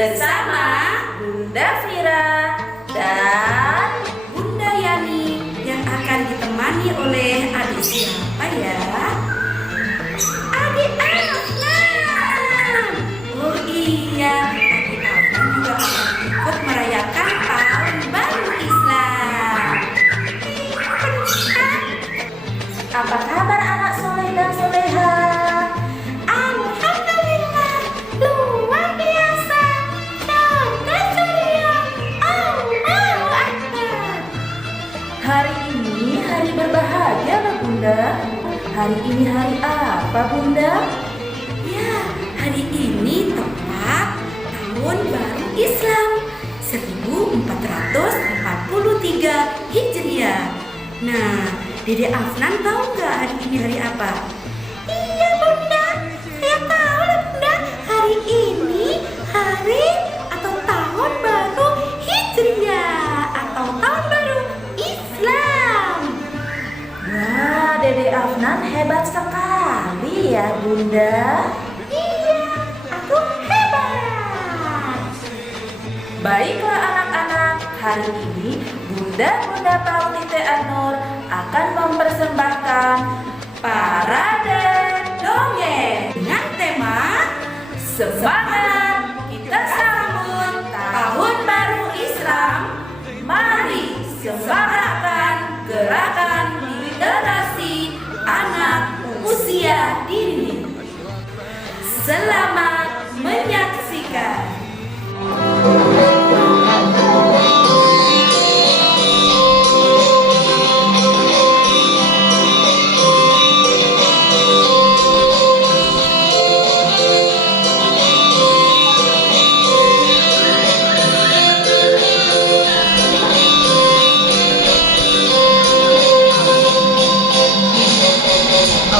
bersama Bunda Vira dan Bunda Yani yang akan ditemani oleh adik siapa ya? Adik Afnan. Oh iya, adik Afnan juga akan ikut merayakan Tahun Baru Islam. Apa kabar anak soleh dan soleha? Alhamdulillah, luar biasa dan ceria. Allahu Akbar. Hari ini hari berbahagia loh Bunda. Hari ini hari apa Bunda? Ya, hari ini tepat Tahun Baru Islam 1443 Hijriah. Nah, Dede Afnan tahu nggak hari ini hari apa? Iya Bunda, saya tahu lah Bunda. Hari ini hari atau Tahun Baru Hijriah atau Tahun Baru Islam. Wah, Dede Afnan hebat sekali ya Bunda. Iya, aku hebat. Baiklah anak-anak, hari ini Bunda Pauli T. Anur akan mempersembahkan Parade Dongeng dengan tema Semangat Kita Sambut Tahun Baru Islam. Mari semangatkan gerakan literasi anak usia dini. Selamat menyaksikan.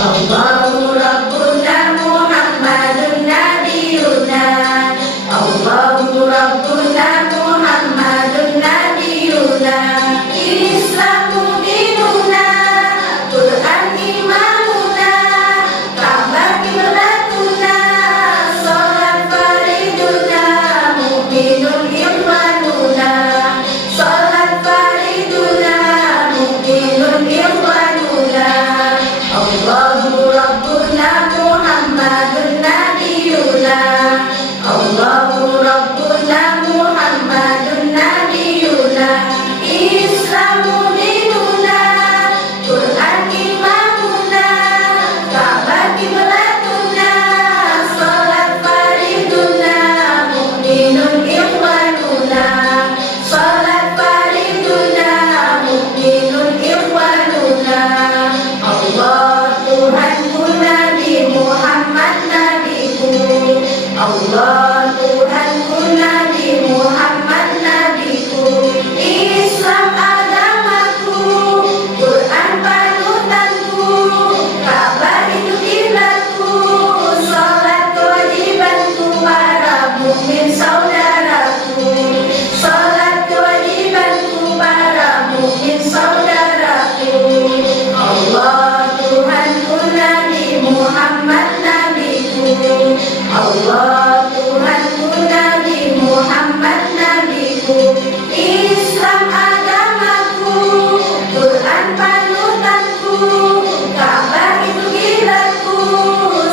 Allahu Rabbuna Muhammadun Nabiyuna. Allahu Rabbuna Muhammadun Nabiyuna. Islamu dinuna, Quran imamuna, Ka'bah qiblatuna, sholat fariduna, mu'minun ikhwanuna. Sholat fariduna, mu'minun ikhwanuna. Allahu Rabbuna Muhammadun Nabiyuna. Allahu Rabbuna Muhammadun Nabiyuna. Islamu dinuna, Quran imamuna, Ka'bah qiblatuna, sholat fariduna, mu'minun ikhwanuna. Sholat fariduna, mu'minun ikhwanuna. Allah Tuhanku, Nabi Muhammad nabiku. Allah Tuhanku, Nabi Muhammad nabiku. Islam agamaku, Quran panutanku, Ka'bah itu kiblatku, sholat kewajibanku, para mukmin saudaraku. Sholat kewajibanku, para mukmin saudaraku. Allah Tuhanku, Nabi Muhammad nabiku. Allah Tuhanku, Nabi Muhammad nabiku. Islam agamaku, Quran panutanku, Ka'bah itu kiblatku,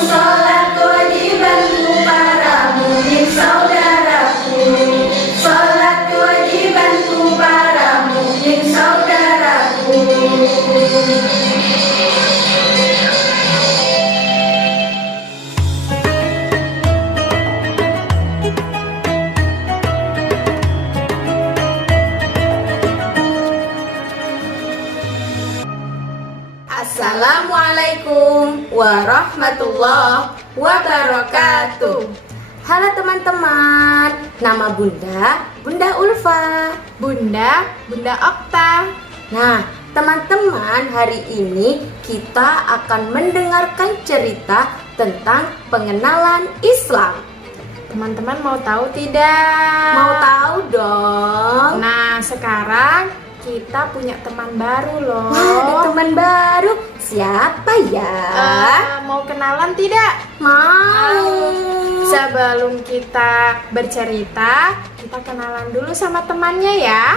sholat kewajibanku, para mukmin saudaraku. Sholat kewajibanku, para mukmin saudaraku. Assalamualaikum warahmatullahi wabarakatuh. Halo teman-teman, nama Bunda Ulfa. Bunda Okta. Nah, teman-teman, hari ini kita akan mendengarkan cerita tentang pengenalan Islam. Teman-teman mau tahu tidak? Mau tahu dong. Nah, sekarang kita punya teman baru loh. Wah, ada teman baru. Siapa ya? Mau kenalan tidak? Mau. Sebelum kita bercerita, kita kenalan dulu sama temannya ya.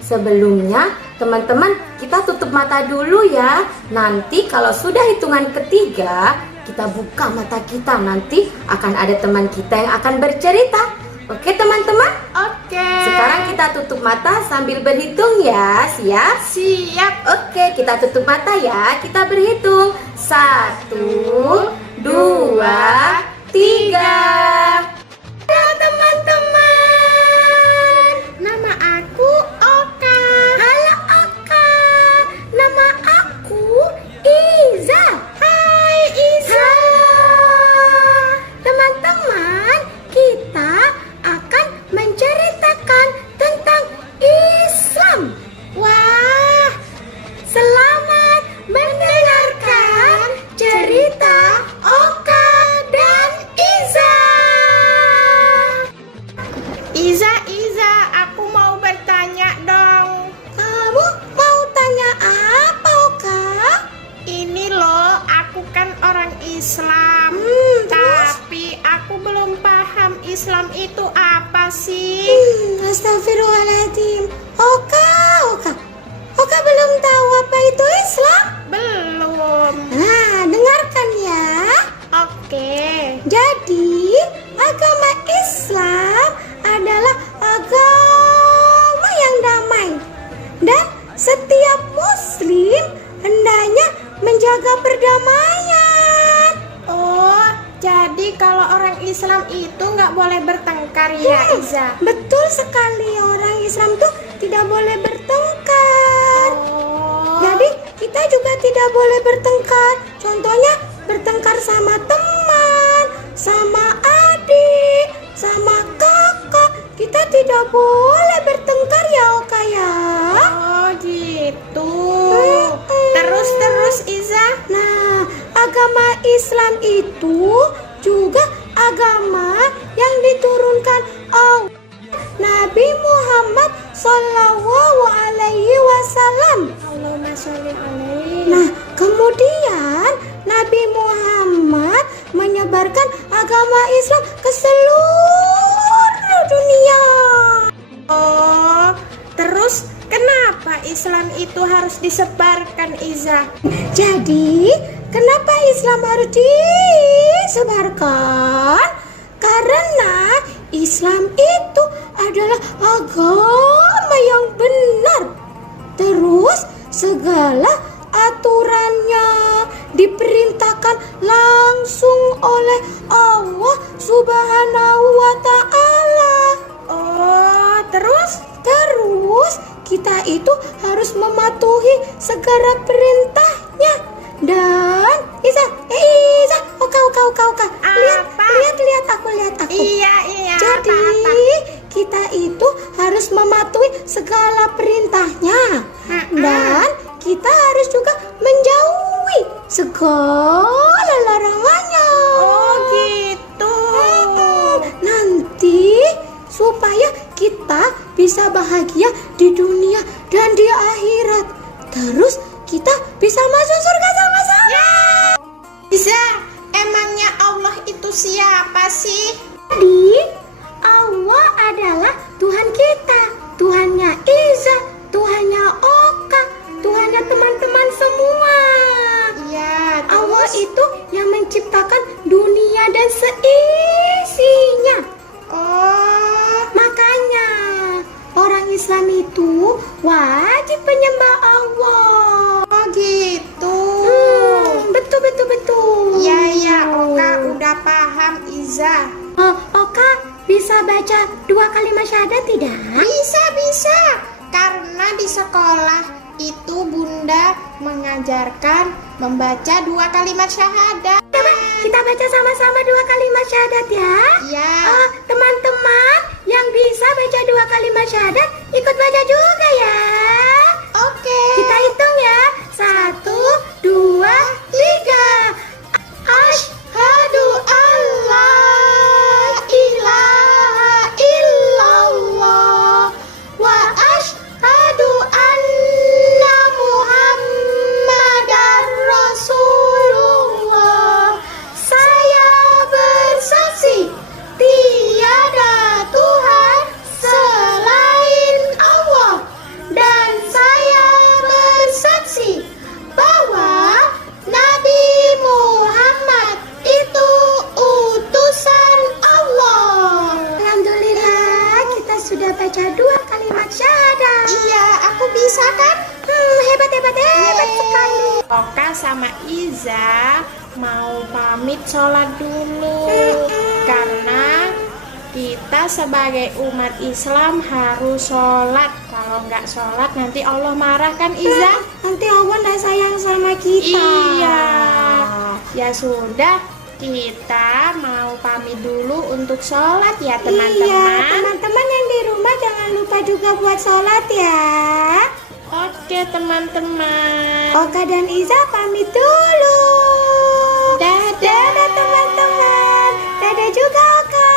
Sebelumnya teman-teman kita tutup mata dulu ya. Nanti kalau sudah hitungan ketiga kita buka mata kita, nanti akan ada teman kita yang akan bercerita. Oke teman-teman? Oke. Sekarang kita tutup mata sambil berhitung ya. Siap? Siap. Oke, kita tutup mata ya. Kita berhitung. 1, 2, 3. Halo teman-teman. Nama aku Oka. Halo Oka. Nama aku Iza. Hai Iza. Teman-teman, kita akan menceritakan tentang Islam. Wah, Selamat mendengarkan cerita Oka dan Iza. Iza, aku mau bertanya dong. Kamu mau tanya apa, Oka? Ini loh, aku kan orang Islam. Tapi aku belum paham Islam itu apa sih? Astagfirullahaladzim. Oka belum tahu apa itu Islam? Belum. Nah, dengarkan ya. Oke. Jadi, agama Islam adalah agama yang damai. Dan setiap muslim hendaknya menjaga perdamaian. Oh, jadi kalau orang Islam itu nggak boleh bertengkar ya, Iza? Betul sekali, orang Islam tuh tidak boleh bertengkar. Oh. Jadi kita juga tidak boleh bertengkar. Contohnya bertengkar sama teman, sama adik, sama kakak. Kita tidak boleh bertengkar ya, Oka ya. Oh, gitu. Terus Iza? Nah, agama Islam itu juga agama yang diturunkan Allah Nabi Muhammad Sallallahu Alaihi Wasallam. Allahumma sholli alaihi. Nah, kemudian Nabi Muhammad menyebarkan agama Islam ke seluruh dunia. Oh, terus kenapa Islam itu harus disebarkan, Iza? Jadi, kenapa Islam harus disebarkan? Karena Islam itu adalah agama yang benar. Terus segala aturannya diperintahkan langsung oleh Allah Subhanahu wa Ta'ala. Oh, terus kita itu harus mematuhi segala perintahnya. Dan Iza, Oka. Lihat aku. Iya. Jadi kita itu harus mematuhi segala perintahnya. Dan kita harus juga menjauhi segala larangannya. Oh, gitu. Nanti supaya kita bisa bahagia di dunia dan di akhirat. Terus kita bisa masuk surga sama-sama. Iza, emangnya Allah itu siapa sih? Jadi Allah adalah Tuhan kita, Tuhannya Iza, Tuhannya Oka, Tuhannya teman-teman semua. Iya, Allah itu yang menciptakan dunia dan seisinya. Oh, Makanya orang Islam itu wajib menyembah Allah. oh gitu. Betul. Iya, Oka udah paham, Iza. Oka bisa baca 2 kalimat syahadat tidak? Bisa. Karena di sekolah itu Bunda mengajarkan membaca 2 kalimat syahadat. Coba kita baca sama-sama 2 kalimat syahadat ya. Iya. Teman-teman yang bisa baca 2 kalimat syahadat ikut baca juga ya. Oke. Kita hitung ya. 1, 2, 3. Asyhadu alla ilaha illallah wa asyhadu anna Muhammadar Rasulullah. Saya bersaksi mau pamit sholat dulu. Karena kita sebagai umat Islam harus sholat. Kalau nggak sholat nanti Allah marah kan, Iza? Nanti Allah nggak sayang sama kita. Iya. Ya sudah, kita mau pamit dulu untuk sholat ya Iya, teman-teman. teman-teman yang di rumah jangan lupa juga buat sholat ya. Oke teman-teman. Oka dan Iza pamit dulu. Dadah. Dadah teman-teman. Dadah juga Oka.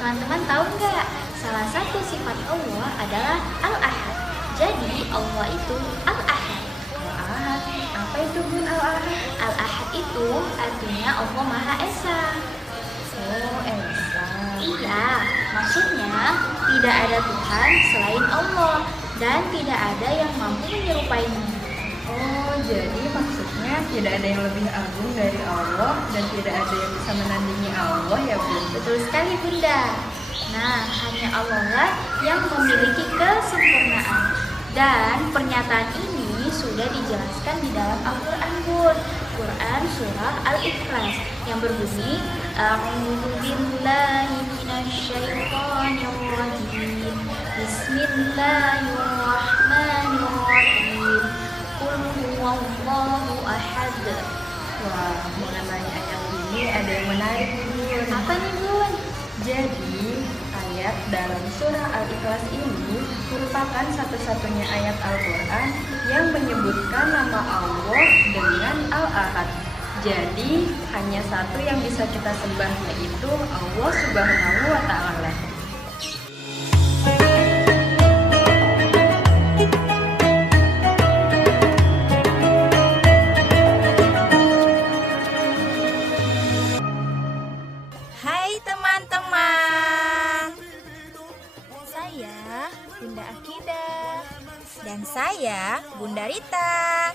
Teman-teman tahu nggak? Salah satu sifat Allah adalah Al-Ahad. Jadi Allah itu Al-Ahad. Al-Ahad, apa itu Bun Al-Ahad? Al-Ahad itu artinya Allah Maha Esa. Oh, Esa. Iya, maksudnya tidak ada Tuhan selain Allah dan tidak ada yang mampu menyerupainya. Oh, jadi maksudnya tidak ada yang lebih agung dari Allah dan tidak ada yang bisa menandingi Allah ya Bun? Betul sekali Bunda. Nah, hanya Allah lah yang memiliki kesempurnaan. Dan pernyataan ini sudah dijelaskan di dalam Al-Quran Bun. Quran surah Al-Ikhlas yang berbunyi A'udzu billahi minasyaitonir rajim. Bismillahirrahmanirrahim. Qul huwallahu ahad. Wah, mengenai ayat ini ada yang menarik Bun. Apa nih Bun? Jadi, ayat dalam surah Al-Ikhlas ini merupakan satu-satunya ayat Al-Quran yang menyebutkan nama Allah dengan Al-Ahad. Jadi, hanya satu yang bisa kita sembah, yaitu Allah Subhanahu wa Ta'ala. Hai teman-teman. Saya Bunda Akidah dan saya Bunda Rita.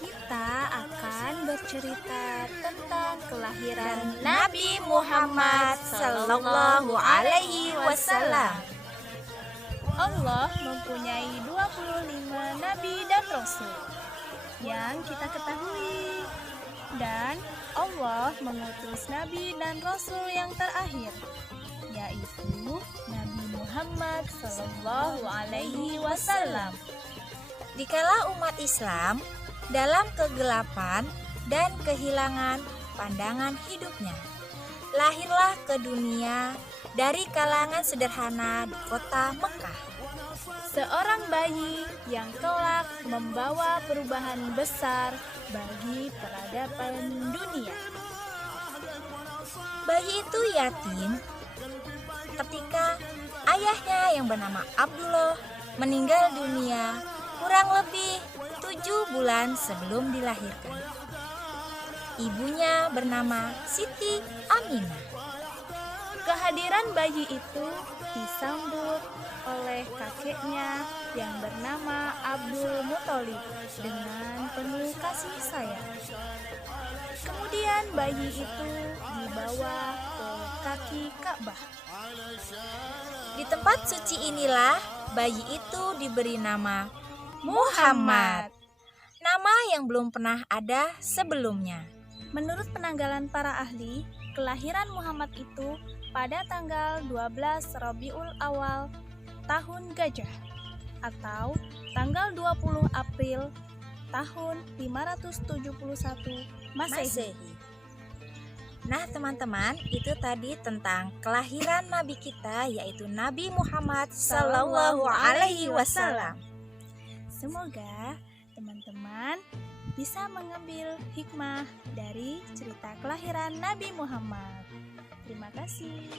Kita akan bercerita tentang kelahiran Nabi Muhammad Sallallahu Alaihi Wasallam. Allah mempunyai 25 nabi dan rasul yang kita ketahui, dan Allah mengutus nabi dan rasul yang terakhir, yaitu Nabi Muhammad Sallallahu Alaihi Wasallam. Dikala umat Islam dalam kegelapan dan kehilangan pandangan hidupnya, lahirlah ke dunia dari kalangan sederhana di kota Mekah Seorang bayi yang kelak membawa perubahan besar bagi peradaban dunia. Bayi itu yatim ketika ayahnya yang bernama Abdullah meninggal dunia kurang lebih 7 bulan sebelum dilahirkan. Ibunya bernama Siti Aminah. Kehadiran bayi itu disambut oleh kakeknya yang bernama Abdul Muthalib dengan penuh kasih sayang. Kemudian bayi itu dibawa ke kaki Ka'bah. Di tempat suci inilah bayi itu diberi nama Muhammad, nama yang belum pernah ada sebelumnya. Menurut penanggalan para ahli, kelahiran Muhammad itu pada tanggal 12 Rabiul Awal tahun Gajah atau tanggal 20 April tahun 571 Masehi. Nah teman-teman, itu tadi tentang kelahiran Nabi kita, yaitu Nabi Muhammad Sallallahu Alaihi Wasallam. Semoga teman-teman bisa mengambil hikmah dari cerita kelahiran Nabi Muhammad. Terima kasih.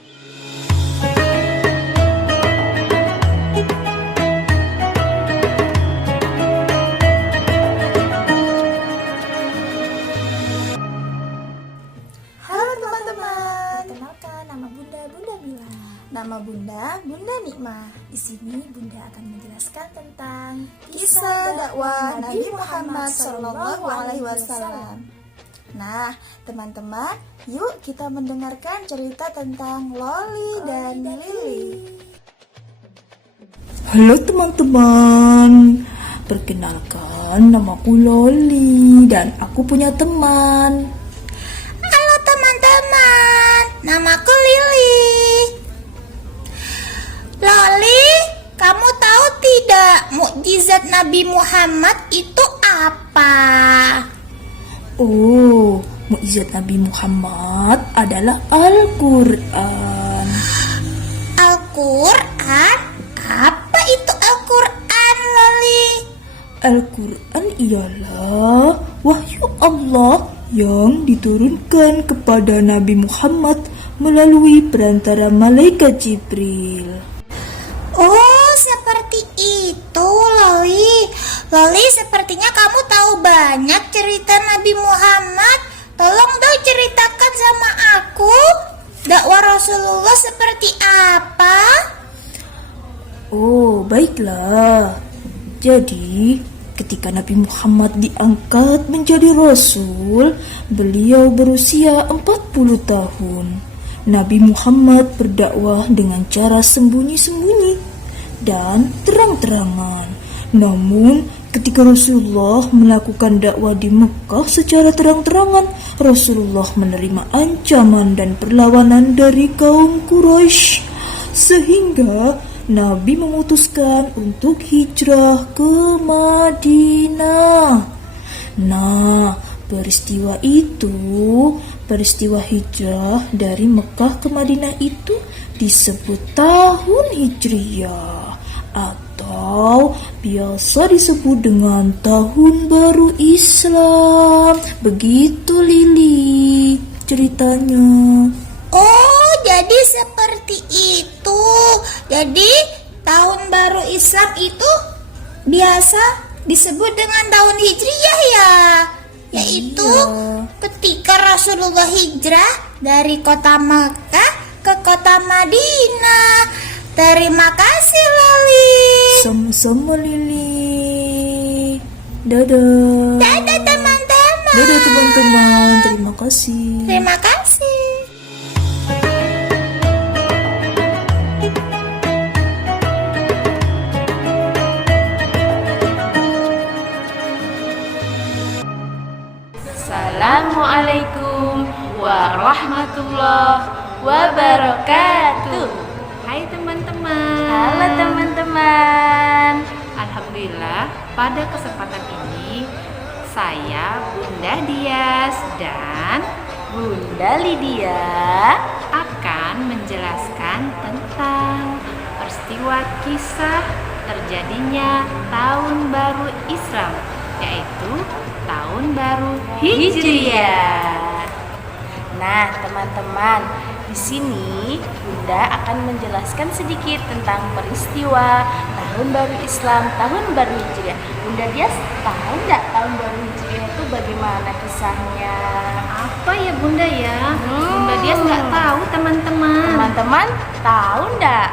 Halo teman-teman. Perkenalkan, nama Bunda Mila. Nama Bunda Nikmah. Di sini Bunda akan menjelaskan tentang kisah dakwah Nabi Muhammad Sallallahu Alaihi Wasallam. Nah, teman-teman, yuk kita mendengarkan cerita tentang Loli dan Lili. Halo teman-teman, perkenalkan namaku Loli dan aku punya teman. Halo teman-teman, namaku Lili. Loli, kamu tahu tidak mukjizat Nabi Muhammad itu apa? Oh, mukjizat Nabi Muhammad adalah Al-Quran. Al-Quran? Apa itu Al-Quran, Loli? Al-Quran ialah wahyu Allah yang diturunkan kepada Nabi Muhammad melalui perantara malaikat Jibril. Oh, seperti itu, Loli. Loli, sepertinya kamu tahu banyak cerita Nabi Muhammad. Tolong dong ceritakan sama aku, dakwah Rasulullah seperti apa? Oh, baiklah. Jadi, ketika Nabi Muhammad diangkat menjadi Rasul, beliau berusia 40 tahun. Nabi Muhammad berdakwah dengan cara sembunyi-sembunyi dan terang-terangan. Namun, ketika Rasulullah melakukan dakwah di Mekah secara terang-terangan, Rasulullah menerima ancaman dan perlawanan dari kaum Quraisy, sehingga Nabi memutuskan untuk hijrah ke Madinah. Nah, peristiwa hijrah dari Mekah ke Madinah itu disebut tahun Hijriyah atau biasa disebut dengan tahun baru Islam. Begitu Lili ceritanya. Oh, jadi seperti itu. Jadi, tahun baru Islam itu biasa disebut dengan tahun Hijriyah ya. Yaitu ketika Rasulullah hijrah dari kota Makkah ke kota Madinah. Terima kasih, Loli. Sama-sama Lili. Dadah. Dadah teman-teman. Dadah teman-teman. Terima kasih. Terima kasih. Assalamualaikum warahmatullahi wabarakatuh. Hai teman-teman. Halo teman-teman. Alhamdulillah, pada kesempatan ini saya Bunda Dias dan Bunda Lydia akan menjelaskan tentang peristiwa kisah terjadinya tahun baru Islam, yaitu tahun baru Hijriyah. Nah, teman-teman, di sini Bunda akan menjelaskan sedikit tentang peristiwa tahun baru Islam, tahun baru Hijriah. Bunda Dias tahu nggak tahun baru Hijriah itu bagaimana kisahnya? Apa ya Bunda ya? Bunda Dias nggak tahu teman-teman. Teman-teman tahu nggak?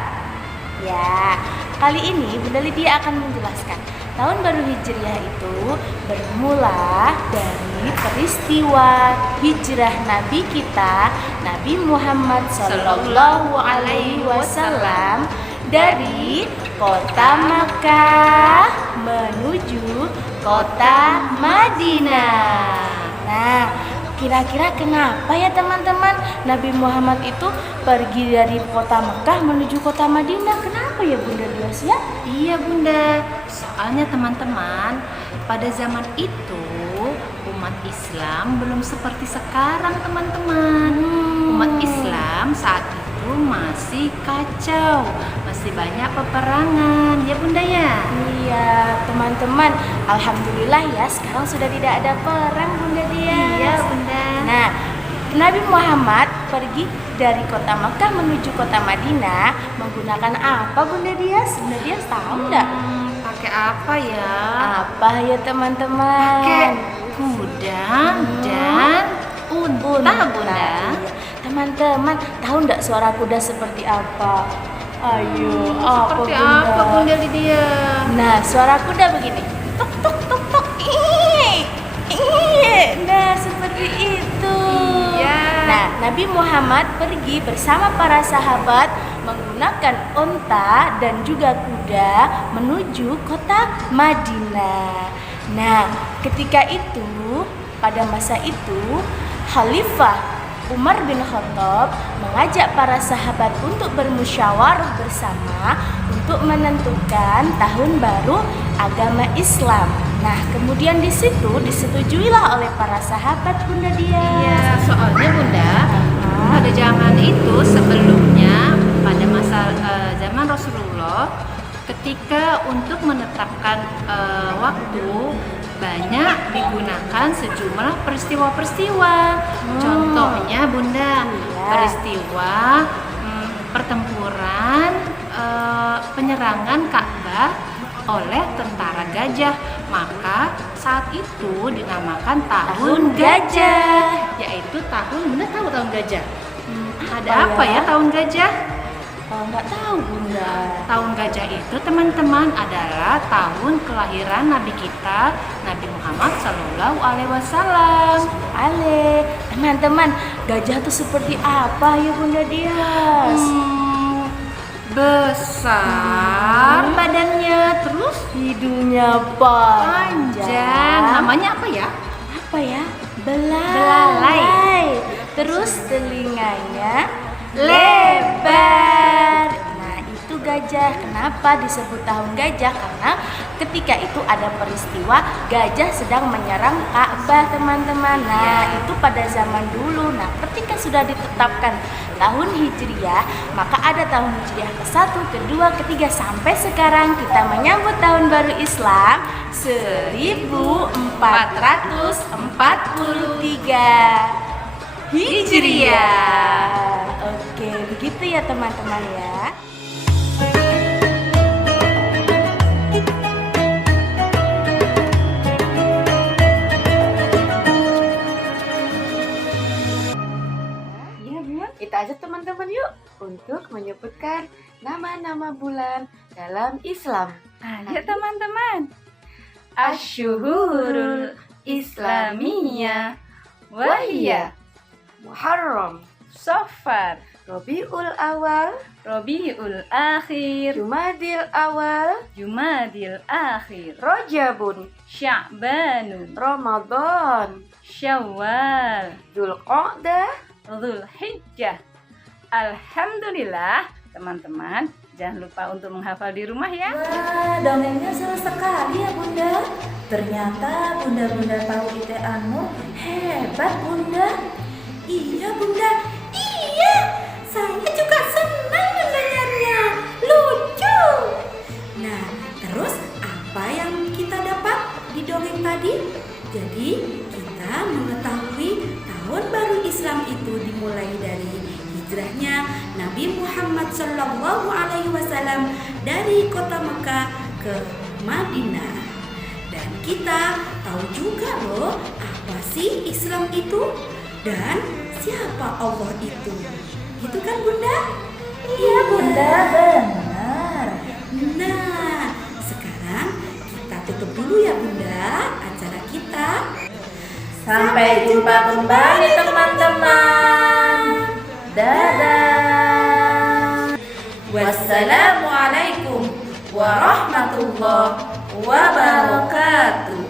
Ya, kali ini Bunda Lydia akan menjelaskan. Tahun baru Hijriah itu bermula dari peristiwa hijrah Nabi kita, Nabi Muhammad Sallallahu Alaihi Wasallam, dari kota Makkah menuju kota Madinah. Nah, kira-kira kenapa ya teman-teman Nabi Muhammad itu pergi dari kota Mekah menuju kota Madinah? Kenapa ya Bunda Dias ya? Iya Bunda, soalnya teman-teman, pada zaman itu umat Islam belum seperti sekarang teman-teman. Umat Islam saat itu masih kacau, masih banyak peperangan ya Bunda ya? Iya teman-teman, alhamdulillah ya sekarang sudah tidak ada perang Bunda Dias. Iya Bunda. Nah, Nabi Muhammad pergi dari kota Makkah menuju kota Madinah menggunakan apa Bunda Dias? Bunda Dias tahu nggak? Pakai apa ya? Apa ya teman-teman? Pakai kuda dan unta Bunda. Iya. Teman-teman tahu nggak suara kuda seperti apa? Ayo, Seperti apa Bunda Lydia? Nah, suara kuda begini. Tuk tuk tuk tuk. Nah, seperti seperti itu. Iya. Nah, Nabi Muhammad pergi bersama para sahabat menggunakan onta dan juga kuda menuju kota Madinah. Nah, ketika itu, pada masa itu, Khalifah Umar bin Khattab mengajak para sahabat untuk bermusyawarah bersama untuk menentukan tahun baru agama Islam. Nah, kemudian di situ disetujuilah oleh para sahabat, Bunda Dia. Iya, soalnya Bunda, pada zaman itu sebelumnya pada masa zaman Rasulullah, ketika untuk menetapkan waktu banyak digunakan sejumlah peristiwa-peristiwa. Contohnya Bunda, peristiwa pertempuran penyerangan Ka'bah oleh tentara gajah. Maka saat itu dinamakan tahun gajah, yaitu tahun, Bunda tahu tahun gajah? Ada apa ya tahun gajah? Nggak tahu, Bunda. Tahun gajah itu teman-teman adalah tahun kelahiran Nabi kita, Nabi Muhammad Sallallahu Alaihi Wasallam. Teman-teman, gajah itu seperti apa ya, Bunda Dias? Besar badannya, terus Hidungnya panjang. Namanya apa ya? Apa ya? Belalai. Terus telinganya lebar. Nah, itu gajah. Kenapa disebut tahun gajah? Karena ketika itu ada peristiwa gajah sedang menyerang Ka'bah, teman-teman. Nah, itu pada zaman dulu. Nah, ketika sudah ditetapkan tahun Hijriah, maka ada tahun Hijriah ke-1, ke-2, ke-3 sampai sekarang kita menyambut tahun baru Islam 1443 Hijriah. Oke, begitu ya teman-teman ya. Kita ajak teman-teman yuk untuk menyebutkan nama-nama bulan dalam Islam. Ayo teman-teman. Asyhurul Islamiyah wahiyya Muharram, Safar, Rabiul Awal, Rabiul Akhir, Jumadil Awal, Jumadil Akhir, Rajabun, Sya'banun, Ramadan, Syawal, Dzulqa'dah, Dzulhijjah. Alhamdulillah, teman-teman, jangan lupa untuk menghafal di rumah ya. Wah, dongengnya seru sekali ya Bunda. Ternyata Bunda-Bunda tahu Ite Anu hebat Bunda. Iya Bunda, iya. Saya juga senang mendengarnya. Lucu. Nah, terus apa yang kita dapat di dongeng tadi? Jadi kita mengetahui tahun baru Islam itu dimulai dari hijrahnya Nabi Muhammad Sallallahu Alaihi Wasallam dari kota Mekah ke Madinah. Dan kita tahu juga loh apa sih Islam itu dan siapa Allah itu. Gitu kan Bunda? Iya Bunda, benar. Nah, sekarang kita tutup dulu ya Bunda acara kita. Sampai jumpa kembali teman-teman. Dadah. Wassalamualaikum warahmatullahi wabarakatuh.